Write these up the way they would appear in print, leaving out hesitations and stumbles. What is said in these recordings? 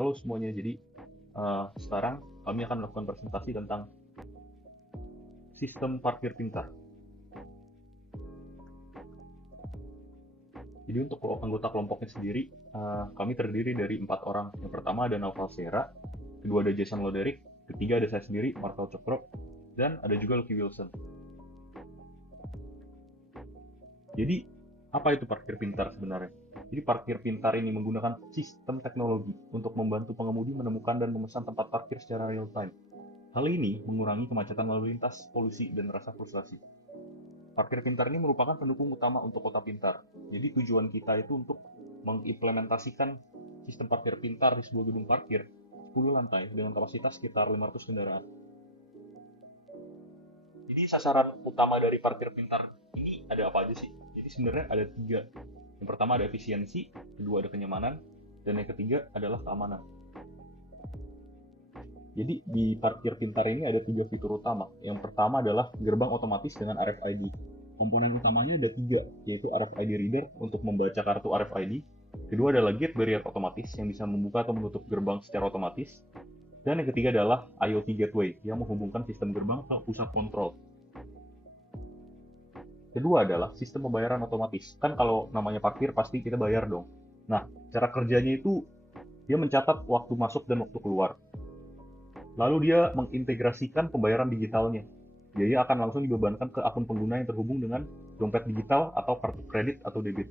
Halo semuanya, jadi sekarang kami akan melakukan presentasi tentang sistem parkir pintar. Jadi untuk anggota kelompoknya sendiri, kami terdiri dari 4 orang. Yang pertama ada Naufal Sera, kedua ada Jason Loderick, ketiga ada saya sendiri, Marvel Cokro, dan ada juga Lucky Wilson. Jadi, apa itu parkir pintar sebenarnya? Jadi parkir pintar ini menggunakan sistem teknologi untuk membantu pengemudi menemukan dan memesan tempat parkir secara real time. Hal ini mengurangi kemacetan lalu lintas, polusi, dan rasa frustrasi. Parkir pintar ini merupakan pendukung utama untuk kota pintar. Jadi tujuan kita itu untuk mengimplementasikan sistem parkir pintar di sebuah gedung parkir 10 lantai dengan kapasitas sekitar 500 kendaraan. Jadi sasaran utama dari parkir pintar ini ada apa aja sih? Jadi sebenarnya ada 3. Yang pertama ada efisiensi, kedua ada kenyamanan, dan yang ketiga adalah keamanan. Jadi di parkir pintar ini ada 3 fitur utama. Yang pertama adalah gerbang otomatis dengan RFID. Komponen utamanya ada 3, yaitu RFID reader untuk membaca kartu RFID. Kedua adalah gate barrier otomatis yang bisa membuka atau menutup gerbang secara otomatis. Dan yang ketiga adalah IoT gateway yang menghubungkan sistem gerbang ke pusat kontrol. Kedua adalah sistem pembayaran otomatis. Kan kalau namanya parkir pasti kita bayar dong. Nah, cara kerjanya itu dia mencatat waktu masuk dan waktu keluar. Lalu dia mengintegrasikan pembayaran digitalnya. Biaya akan langsung dibebankan ke akun pengguna yang terhubung dengan dompet digital atau kartu kredit atau debit.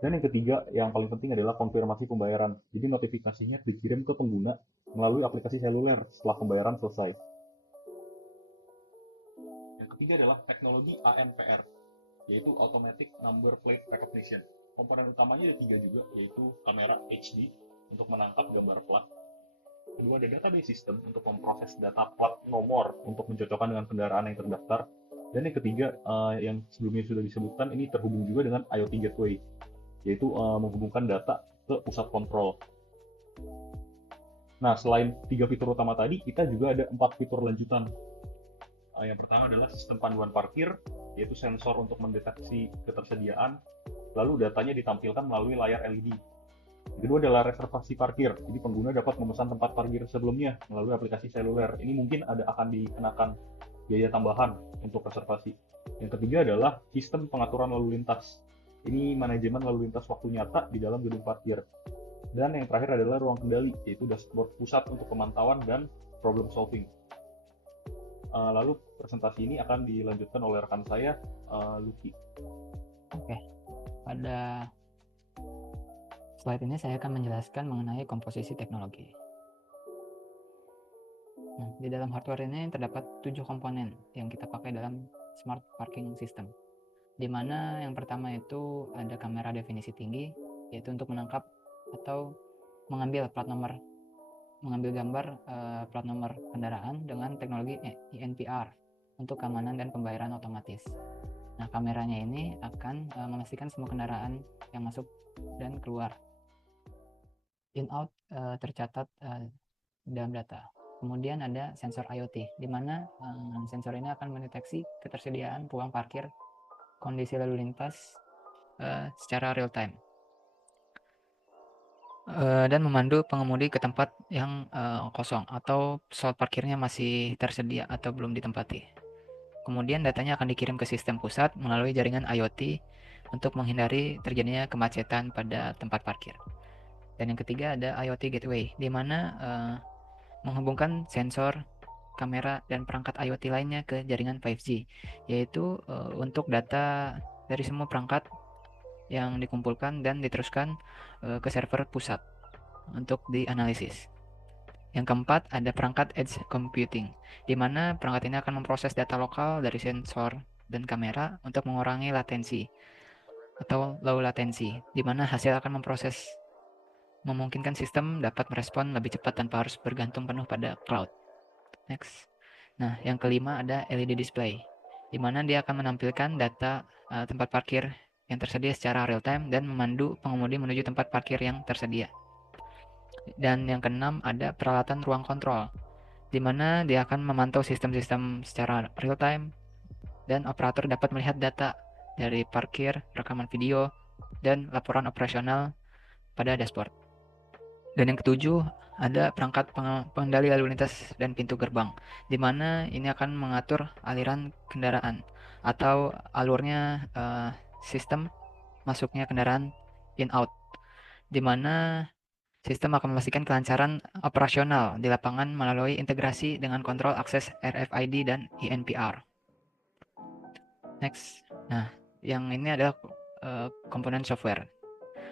Dan yang ketiga, yang paling penting adalah konfirmasi pembayaran. Jadi notifikasinya dikirim ke pengguna melalui aplikasi seluler setelah pembayaran selesai. Yang ketiga adalah teknologi ANPR, yaitu Automatic Number Plate Recognition. Komponen utamanya ada 3 juga, yaitu kamera HD untuk menangkap gambar plat. Kedua ada database system untuk memproses data plat nomor untuk mencocokkan dengan kendaraan yang terdaftar. Dan yang ketiga, yang sebelumnya sudah disebutkan, ini terhubung juga dengan IoT Gateway, yaitu menghubungkan data ke pusat kontrol. Nah, selain 3 fitur utama tadi, kita juga ada 4 fitur lanjutan. Yang pertama adalah sistem panduan parkir, yaitu sensor untuk mendeteksi ketersediaan, lalu datanya ditampilkan melalui layar LED. Yang kedua adalah reservasi parkir, jadi pengguna dapat memesan tempat parkir sebelumnya melalui aplikasi seluler. Ini mungkin akan dikenakan biaya tambahan untuk reservasi. Yang ketiga adalah sistem pengaturan lalu lintas. Ini manajemen lalu lintas waktu nyata di dalam gedung parkir. Dan yang terakhir adalah ruang kendali, yaitu dashboard pusat untuk pemantauan dan problem solving. Lalu presentasi ini akan dilanjutkan oleh rekan saya, Lucky. Oke, pada slide ini saya akan menjelaskan mengenai komposisi teknologi. Nah, di dalam hardware ini terdapat 7 komponen yang kita pakai dalam smart parking system, di mana yang pertama itu ada kamera definisi tinggi, yaitu untuk menangkap atau mengambil gambar plat nomor kendaraan dengan teknologi ENPR untuk keamanan dan pembayaran otomatis. Nah, kameranya ini akan memastikan semua kendaraan yang masuk dan keluar in-out tercatat dalam data. Kemudian ada sensor IoT, di mana sensor ini akan mendeteksi ketersediaan ruang parkir, kondisi lalu lintas secara real time, dan memandu pengemudi ke tempat yang kosong atau slot parkirnya masih tersedia atau belum ditempati. Kemudian datanya akan dikirim ke sistem pusat melalui jaringan IoT untuk menghindari terjadinya kemacetan pada tempat parkir. Dan yang ketiga ada IoT Gateway, di mana menghubungkan sensor, kamera, dan perangkat IoT lainnya ke jaringan 5G, yaitu untuk data dari semua perangkat yang dikumpulkan dan diteruskan ke server pusat untuk dianalisis. Yang keempat ada perangkat edge computing, di mana perangkat ini akan memproses data lokal dari sensor dan kamera untuk mengurangi latensi atau low latency, di mana hasil akan memungkinkan sistem dapat merespon lebih cepat tanpa harus bergantung penuh pada cloud. Next. Nah, yang kelima ada LED display, di mana dia akan menampilkan data tempat parkir yang tersedia secara real time dan memandu pengemudi menuju tempat parkir yang tersedia. Dan yang keenam ada peralatan ruang kontrol, di mana dia akan memantau sistem-sistem secara real time dan operator dapat melihat data dari parkir, rekaman video, dan laporan operasional pada dashboard. Dan yang ketujuh, ada perangkat pengendali lalu lintas dan pintu gerbang, di mana ini akan mengatur aliran kendaraan atau alurnya sistem masuknya kendaraan in-out, di mana sistem akan memastikan kelancaran operasional di lapangan melalui integrasi dengan kontrol akses RFID dan INPR. Next. Nah, yang ini adalah komponen software.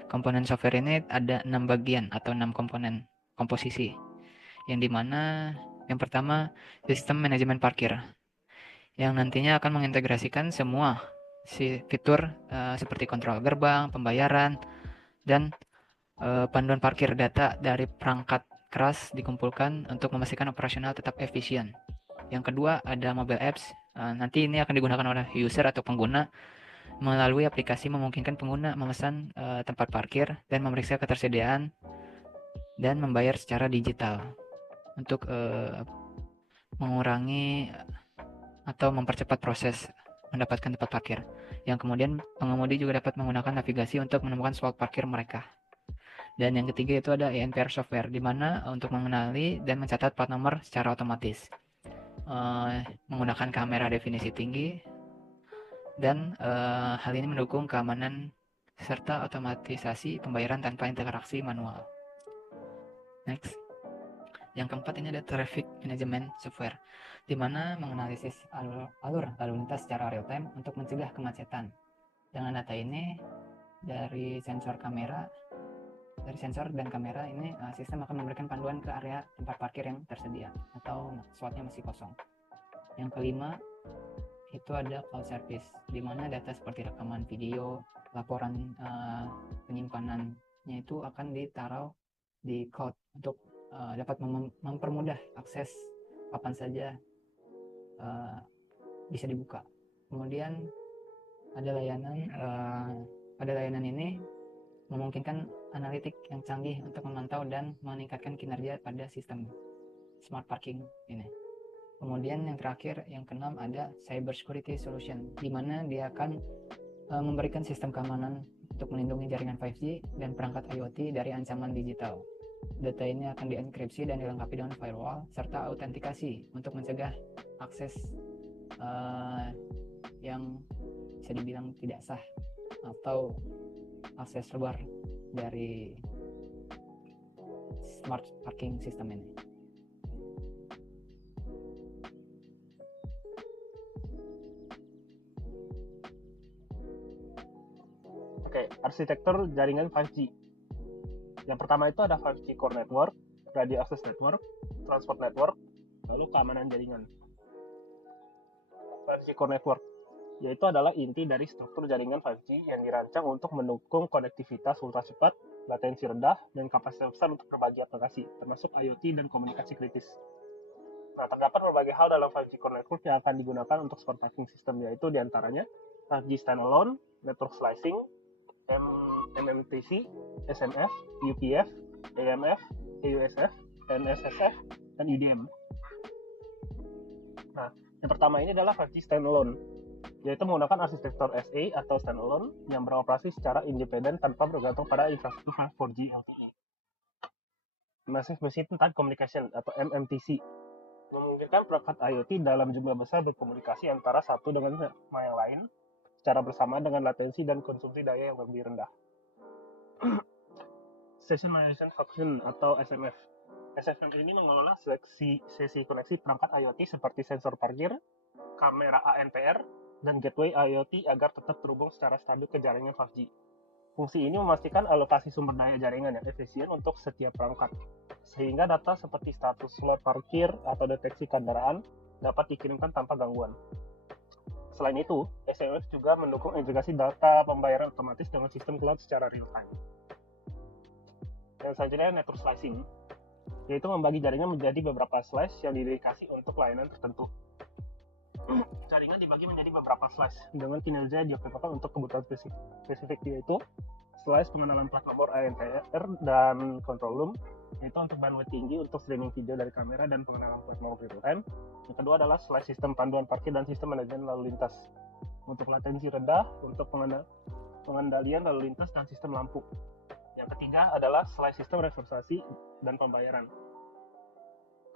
Komponen software ini ada 6 bagian atau 6 komponen komposisi. Yang dimana yang pertama sistem manajemen parkir, yang nantinya akan mengintegrasikan semua fitur seperti kontrol gerbang, pembayaran, dan panduan parkir. Data dari perangkat keras dikumpulkan untuk memastikan operasional tetap efisien. Yang kedua ada mobile apps. Nanti ini akan digunakan oleh user atau pengguna. Melalui aplikasi memungkinkan pengguna memesan tempat parkir dan memeriksa ketersediaan dan membayar secara digital untuk mengurangi atau mempercepat proses mendapatkan tempat parkir. Yang kemudian pengemudi juga dapat menggunakan navigasi untuk menemukan slot parkir mereka. Dan yang ketiga itu ada INPR software, di mana untuk mengenali dan mencatat plat nomor secara otomatis menggunakan kamera definisi tinggi, dan hal ini mendukung keamanan serta otomatisasi pembayaran tanpa interaksi manual. Next. Yang keempat ini ada traffic management software, di mana menganalisis alur lalu lintas secara real time untuk mencegah kemacetan. Dengan data ini dari sensor dan kamera ini, sistem akan memberikan panduan ke area tempat parkir yang tersedia atau slotnya masih kosong. Yang kelima itu ada cloud service, di mana data seperti rekaman video, laporan penyimpanannya itu akan ditaruh di cloud untuk dapat mempermudah akses kapan saja bisa dibuka. Kemudian ada layanan ini memungkinkan analitik yang canggih untuk memantau dan meningkatkan kinerja pada sistem smart parking ini. Kemudian yang terakhir, yang keenam, ada cyber security solution, di mana dia akan memberikan sistem keamanan untuk melindungi jaringan 5G dan perangkat IoT dari ancaman digital. Data ini akan dienkripsi dan dilengkapi dengan firewall serta autentikasi untuk mencegah akses yang bisa dibilang tidak sah atau akses luar dari smart parking system ini. Oke, arsitektur jaringan 5G. Yang pertama itu ada 5G Core Network, Radio Access Network, Transport Network, lalu keamanan jaringan. 5G Core Network yaitu adalah inti dari struktur jaringan 5G yang dirancang untuk mendukung konektivitas ultra cepat, latensi rendah, dan kapasitas besar untuk berbagai aplikasi, termasuk IoT dan komunikasi kritis. Nah, terdapat berbagai hal dalam 5G Core Network yang akan digunakan untuk smart parking system, yaitu diantaranya 5G Standalone, Network Slicing, MMTC, SMF, UPF, AMF, AUSF, NSSF, dan UDM. Nah, yang pertama ini adalah 5G Standalone, yaitu menggunakan arsitektur SA atau standalone yang beroperasi secara independen tanpa bergantung pada infrastruktur 4G LTE. Massive Multi-Time Communication atau MMTC memungkinkan perangkat IoT dalam jumlah besar berkomunikasi antara satu dengan yang lain secara bersama dengan latensi dan konsumsi daya yang lebih rendah. Session Management Function atau SMF. SMF ini mengelola sesi koneksi perangkat IoT seperti sensor parkir, kamera ANPR, dan gateway IoT agar tetap terhubung secara stabil ke jaringan 5G. Fungsi ini memastikan alokasi sumber daya jaringan yang efisien untuk setiap perangkat, sehingga data seperti status slot parkir atau deteksi kendaraan dapat dikirimkan tanpa gangguan. Selain itu, SMF juga mendukung integrasi data pembayaran otomatis dengan sistem cloud secara real-time. Yang selanjutnya, network slicing, yaitu membagi jaringan menjadi beberapa slice yang dedikasi untuk layanan tertentu. Jaringan dibagi menjadi beberapa slice dengan kinerja dioptimalkan untuk kebutuhan spesifik, yaitu slice pengenalan plat nomor ANPR dan control room, yaitu untuk bandwidth tinggi untuk streaming video dari kamera dan pengenalan plat nomor real time. Yang kedua adalah slice sistem panduan parkir dan sistem manajemen lalu lintas untuk latensi rendah untuk pengendalian lalu lintas dan sistem lampu. Yang Yang ketiga adalah slice sistem reservasi dan pembayaran.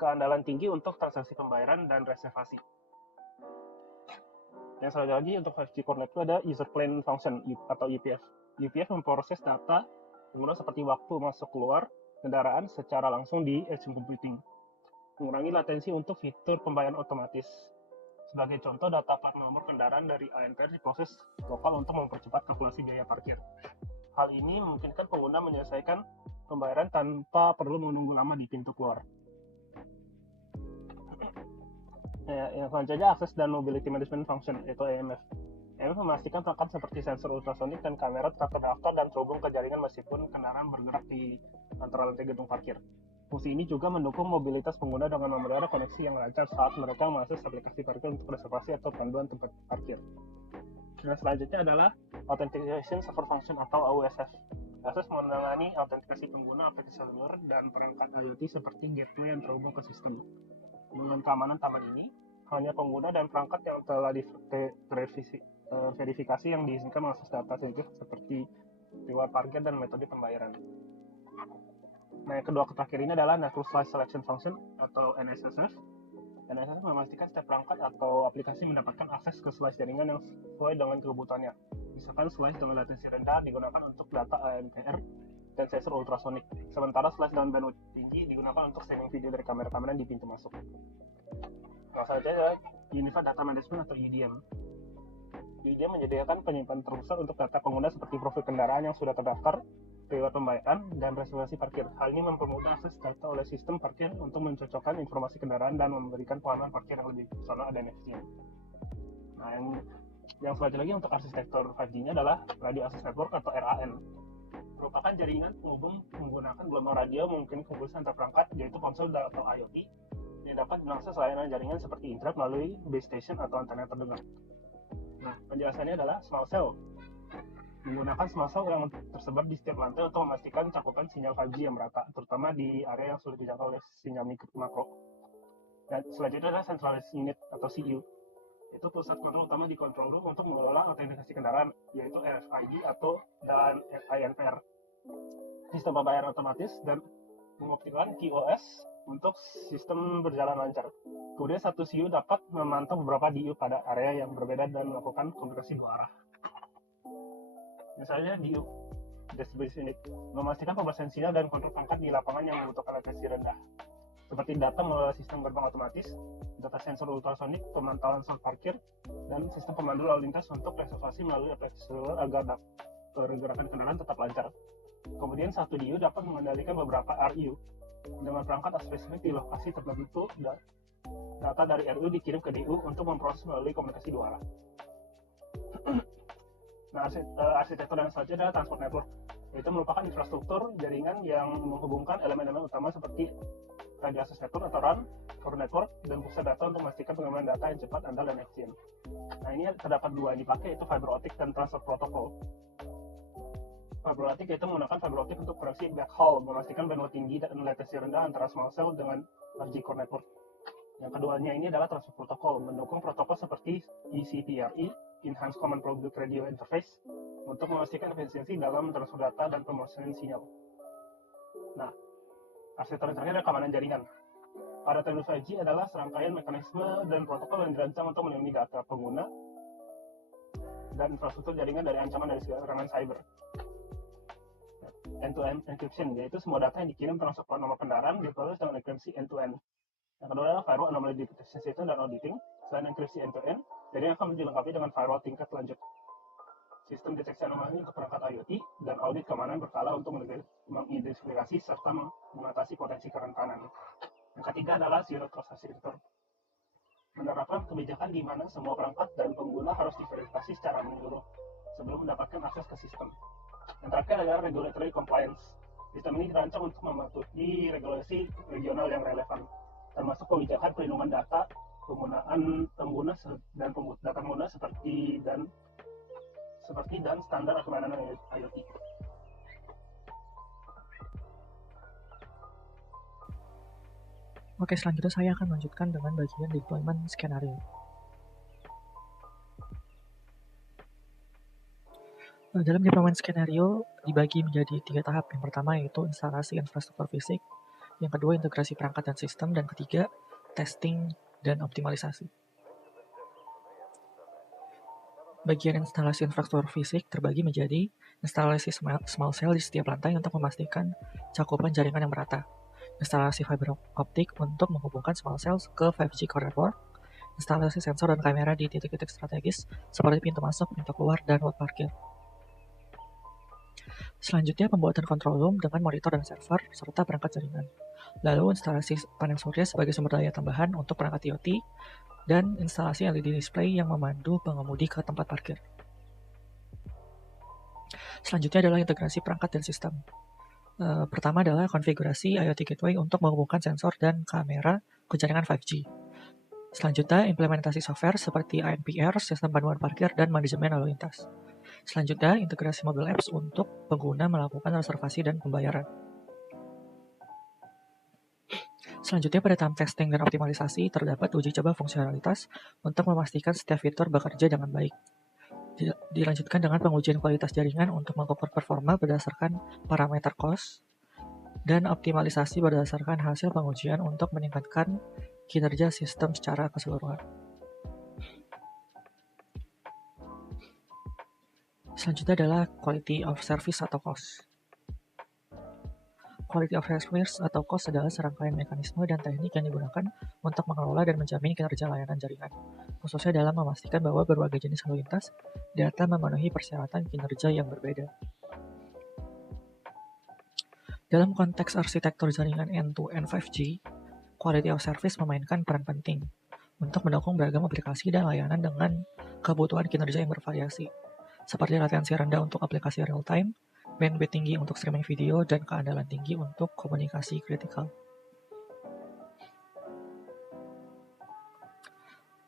Keandalan tinggi untuk transaksi pembayaran dan reservasi. Yang selanjutnya lagi untuk 5G Core Network itu ada User Plan Function atau UPF. UPF memproses data pengguna seperti waktu masuk keluar kendaraan secara langsung di edge computing, mengurangi latensi untuk fitur pembayaran otomatis. Sebagai contoh, data plat nomor kendaraan dari ANPR diproses lokal untuk mempercepat kalkulasi biaya parkir. Hal ini memungkinkan pengguna menyelesaikan pembayaran tanpa perlu menunggu lama di pintu keluar. Yang selanjutnya Access dan Mobility Management Function, yaitu AMF. AMF memastikan perangkat seperti sensor ultrasonik dan kamera tetap terdaftar dan terhubung ke jaringan meskipun kendaraan bergerak di antara lantai gedung parkir. Fungsi ini juga mendukung mobilitas pengguna dengan memelihara koneksi yang lancar saat mereka mengakses aplikasi parkir untuk reservasi atau panduan tempat parkir. Dan selanjutnya adalah Authentication Server Function atau AUSF. AUSF menangani autentikasi pengguna aplikasi seluler dan perangkat IoT seperti gateway yang terhubung ke sistem. Dengan keamanan tambahan ini, hanya pengguna dan perangkat yang telah diverifikasi yang diizinkan mengakses data sensitif seperti reward parkir dan metode pembayaran. Nah, yang kedua terakhir ini adalah Network Slice Selection Function atau NSSF. NSSF memastikan setiap perangkat atau aplikasi mendapatkan akses ke slice jaringan yang sesuai dengan kebutuhannya. Misalkan slice dengan latensi rendah digunakan untuk data ANPR dan sensor ultrasonik, sementara slice dengan bandwidth tinggi digunakan untuk streaming video dari kamera-kamera di pintu masuk. Nah, selanjutnya adalah Unified Data Management atau UDM. UDM menyediakan penyimpanan terpusat untuk data pengguna seperti profil kendaraan yang sudah terdaftar, riwayat pembayaran, dan reservasi parkir. Hal ini mempermudah akses data oleh sistem parkir untuk mencocokkan informasi kendaraan dan memberikan pengalaman parkir yang lebih personal dan efisien. Nah, yang selanjutnya lagi untuk arsitektur 5G-nya adalah Radio Access Network atau RAN. Merupakan jaringan penghubung menggunakan gelombang radio mungkin komunikasi antar perangkat, yaitu ponsel atau IoT, yang dapat mengakses layanan jaringan seperti internet melalui base station atau antena terdengar. Nah, penjelasannya adalah small cell. Menggunakan small cell yang tersebar di setiap lantai untuk memastikan cakupan sinyal 5G yang merata, terutama di area yang sulit dijangkau oleh sinyal makro. Dan selanjutnya adalah Centralized Unit atau CU. Itu pusat kontrol utama di control room untuk mengelola autentikasi kendaraan, yaitu RFID dan INPR. Sistem pembayaran otomatis dan mengoptimalkan QoS untuk sistem berjalan lancar. Kemudian satu CU dapat memantau beberapa DU pada area yang berbeda dan melakukan komunikasi dua arah. Misalnya DU, Distribution Unit, memastikan pembayaran sinyal dan kontrol perangkat di lapangan yang membutuhkan latensi rendah, seperti data melalui sistem gerbang otomatis, data sensor ultrasonik, pemantauan slot parkir, dan sistem pemandu lalu lintas untuk reservasi melalui aplikasi seluler agar pergerakan kendaraan tetap lancar. Kemudian satu DU dapat mengendalikan beberapa RU dengan perangkat spesifik di lokasi tertentu. Data dari RU dikirim ke DU untuk memproses melalui komunikasi dua arah. Nah, arsitektur yang selanjutnya adalah Transport Network. Itu merupakan infrastruktur jaringan yang menghubungkan elemen-elemen utama seperti Radio Access Network atau RAN, Core Network, dan pusat data untuk memastikan pengiriman data yang cepat, andal, dan efisien. Nah, ini terdapat dua yang dipakai, yaitu fiber optic dan transfer protocol. Fiber optic itu menggunakan fiber optic untuk koneksi backhaul, memastikan bandwidth tinggi dan latensi rendah antara small cell dengan 5G Core Network. Yang keduanya ini adalah transfer protocol, mendukung protokol seperti ECPRE, Enhanced Common Product Radio Interface, untuk memastikan efisiensi dalam transfer data dan pemrosesan sinyal. Nah, arsitektur terakhir adalah keamanan jaringan. Pada teknologi 5G adalah serangkaian mekanisme dan protokol yang dirancang untuk melindungi data pengguna dan infrastruktur jaringan dari ancaman dari serangan cyber. End-to-end encryption, yaitu semua data yang dikirim termasuk plat nomor kendaraan diproses dengan enkripsi end-to-end. Yang kedua adalah firewall anomaly detection system dan auditing. Selain enkripsi end-to-end, jaringan akan dilengkapi dengan firewall tingkat lanjut, sistem deteksi anomali untuk perangkat IoT, dan audit keamanan berkala untuk mengidentifikasi serta mengatasi potensi kerentanan. Yang ketiga adalah Zero Trust Architecture, menerapkan kebijakan di mana semua perangkat dan pengguna harus diverifikasi secara menyeluruh sebelum mendapatkan akses ke sistem. Yang terakhir adalah Regulatory Compliance. Sistem ini dirancang untuk mematuhi regulasi regional yang relevan, termasuk kebijakan perlindungan data, penggunaan pengguna dan data pengguna seperti standar keamanan IoT. Oke, selanjutnya saya akan lanjutkan dengan bagian deployment skenario. Dalam deployment skenario, dibagi menjadi 3 tahap. Yang pertama yaitu instalasi infrastruktur fisik, yang kedua integrasi perangkat dan sistem, dan ketiga testing dan optimalisasi. Bagian instalasi infrastruktur fisik terbagi menjadi instalasi small cell di setiap lantai untuk memastikan cakupan jaringan yang merata, instalasi fiber optik untuk menghubungkan small cells ke 5G core network, instalasi sensor dan kamera di titik-titik strategis seperti pintu masuk, pintu keluar, dan lot parkir. Selanjutnya, pembuatan control room dengan monitor dan server serta perangkat jaringan. Lalu, instalasi panel surya sebagai sumber daya tambahan untuk perangkat IoT, dan instalasi LED display yang memandu pengemudi ke tempat parkir. Selanjutnya adalah integrasi perangkat dan sistem. Pertama adalah konfigurasi IoT Gateway untuk menghubungkan sensor dan kamera ke jaringan 5G. Selanjutnya, implementasi software seperti ANPR, sistem panduan parkir, dan manajemen lalu lintas. Selanjutnya, integrasi mobile apps untuk pengguna melakukan reservasi dan pembayaran. Selanjutnya, pada tahap testing dan optimalisasi, terdapat uji coba fungsionalitas untuk memastikan setiap fitur bekerja dengan baik. Dilanjutkan dengan pengujian kualitas jaringan untuk mengukur performa berdasarkan parameter cost, dan optimalisasi berdasarkan hasil pengujian untuk meningkatkan kinerja sistem secara keseluruhan. Selanjutnya adalah quality of service atau cost. Quality of service atau cost adalah serangkaian mekanisme dan teknik yang digunakan untuk mengelola dan menjamin kinerja layanan jaringan, khususnya dalam memastikan bahwa berbagai jenis lalu lintas data memenuhi persyaratan kinerja yang berbeda. Dalam konteks arsitektur jaringan end-to-end 5G, quality of service memainkan peran penting untuk mendukung beragam aplikasi dan layanan dengan kebutuhan kinerja yang bervariasi, seperti latensi rendah untuk aplikasi real-time, bandwidth tinggi untuk streaming video, dan keandalan tinggi untuk komunikasi kritikal.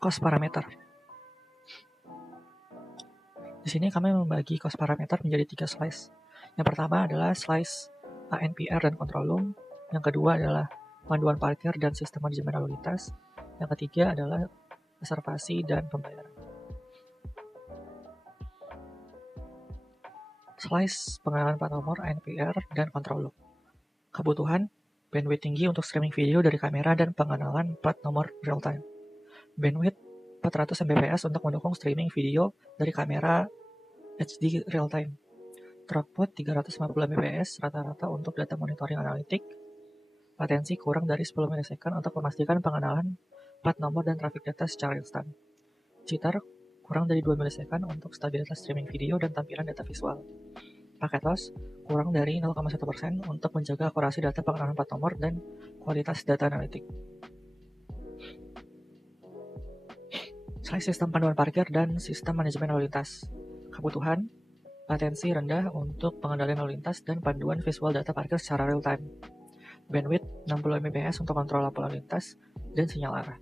Cost parameter. Di sini kami membagi cost parameter menjadi 3 slice. Yang pertama adalah slice ANPR dan control room. Yang kedua adalah panduan parkir dan sistem manajemen lalu lintas. Yang ketiga adalah reservasi dan pembayaran. Slice pengenalan plat nomor, ANPR, dan control loop. Kebutuhan, bandwidth tinggi untuk streaming video dari kamera dan pengenalan plat nomor real time. Bandwidth 400 Mbps untuk mendukung streaming video dari kamera HD real time. Throughput 350 Mbps rata-rata untuk data monitoring analitik. Latensi kurang dari 10 milisekund untuk memastikan pengenalan plat nomor dan traffic data secara instan. Jitter kurang dari 2 milisekund untuk stabilitas streaming video dan tampilan data visual. Packet loss kurang dari 0,1% untuk menjaga akurasi data pengenalan plat nomor dan kualitas data analitik. Slice sistem panduan parkir dan sistem manajemen lalu lintas. Kebutuhan, latensi rendah untuk pengendalian lalu lintas dan panduan visual data parkir secara real time. Bandwidth 60 Mbps untuk kontrol lampu lalu lintas dan sinyal arah.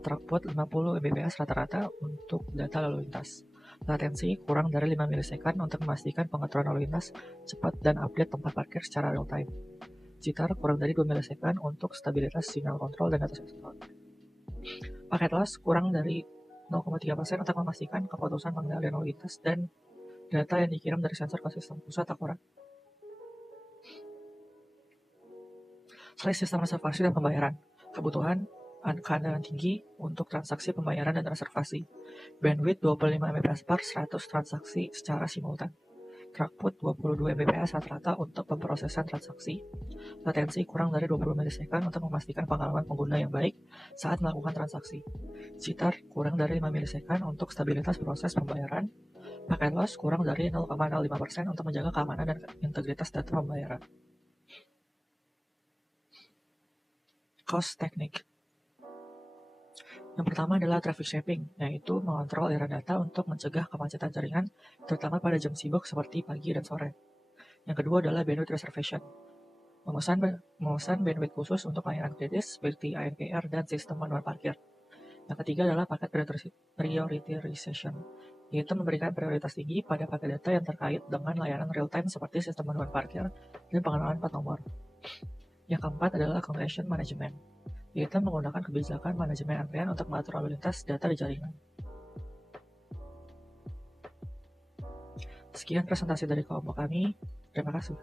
Throughput 50 Mbps rata-rata untuk data lalu lintas. Latensi kurang dari 5 milisekund untuk memastikan pengaturan lalu lintas cepat dan update tempat parkir secara real time. Jitter kurang dari 2 milisekund untuk stabilitas sinyal kontrol dan data sensor. Packet loss kurang dari 0,3% untuk memastikan keputusan pengendalian lalu lintas dan data yang dikirim dari sensor ke sistem pusat akurat. Slice sistem reservasi dan pembayaran. Kebutuhan, keandalan tinggi untuk transaksi pembayaran dan reservasi. Bandwidth 25 Mbps per 100 transaksi secara simultan. Throughput 22 Mbps rata-rata untuk pemrosesan transaksi. Latensi kurang dari 20 milisekund untuk memastikan pengalaman pengguna yang baik saat melakukan transaksi. Jitter kurang dari 5 milisekund untuk stabilitas proses pembayaran. Packet loss kurang dari 0,05% untuk menjaga keamanan dan integritas data pembayaran. Cost teknik. Yang pertama adalah traffic shaping, yaitu mengontrol aliran data untuk mencegah kemacetan jaringan, terutama pada jam sibuk seperti pagi dan sore. Yang kedua adalah bandwidth reservation, memesan bandwidth khusus untuk layanan kritis seperti ANPR dan sistem manual parkir. Yang ketiga adalah paket prioritization, yaitu memberikan prioritas tinggi pada paket data yang terkait dengan layanan real-time seperti sistem manual parkir dan pengenalan plat nomor. Yang keempat adalah congestion management, yaitu menggunakan kebijakan manajemen antrean untuk mengatur lalu lintas data di jaringan. Sekian presentasi dari kelompok kami. Terima kasih.